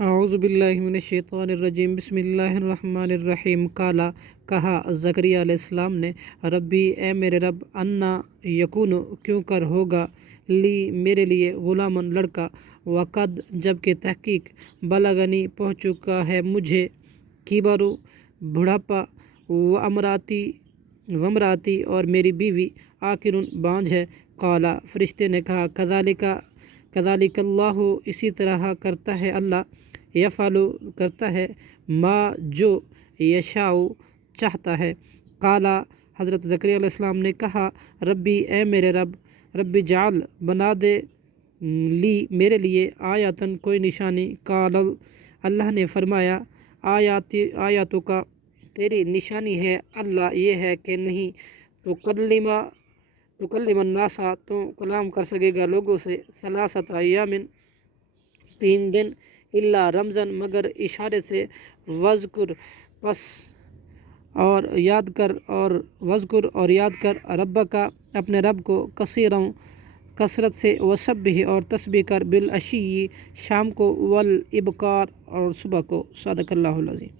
اعوذ باللہ من الشیطان الرجیم بسم اللہ الرحمن الرحیم قالا کہا زکریا علیہ السلام نے ربی اے میرے رب انا یکون کیوں کر ہوگا لی میرے لیے غلام لڑکا وقد جبکہ تحقیق بلغنی پہنچ چکا ہے مجھے کبرو بڑھاپا وامراتی اور میری بیوی آکرن بانجھ ہے۔ قالا فرشتے نے کہا کذالک اللہ اسی طرح کرتا ہے اللہ یفعلو کرتا ہے ما جو یشاء چاہتا ہے۔ قالا حضرت زکریا علیہ السلام نے کہا ربی اے میرے رب ربی جعل بنا دے لی میرے لیے آیاتن کوئی نشانی۔ قال اللہ نے فرمایا آیاتوں کا تیری نشانی ہے اللہ یہ ہے کہ نہیں تکلم الناس تو کلام کر سکے گا لوگوں سے ثلاثۃ ایام 3 دن الا رمضان مگر اشارے سے وذکر پس اور یاد کر ربک اپنے رب کو کثرت سے وسبح اور تسبیح کر بالعشی شام کو والابکار اور صبح کو۔ صدق اللہ العظیم۔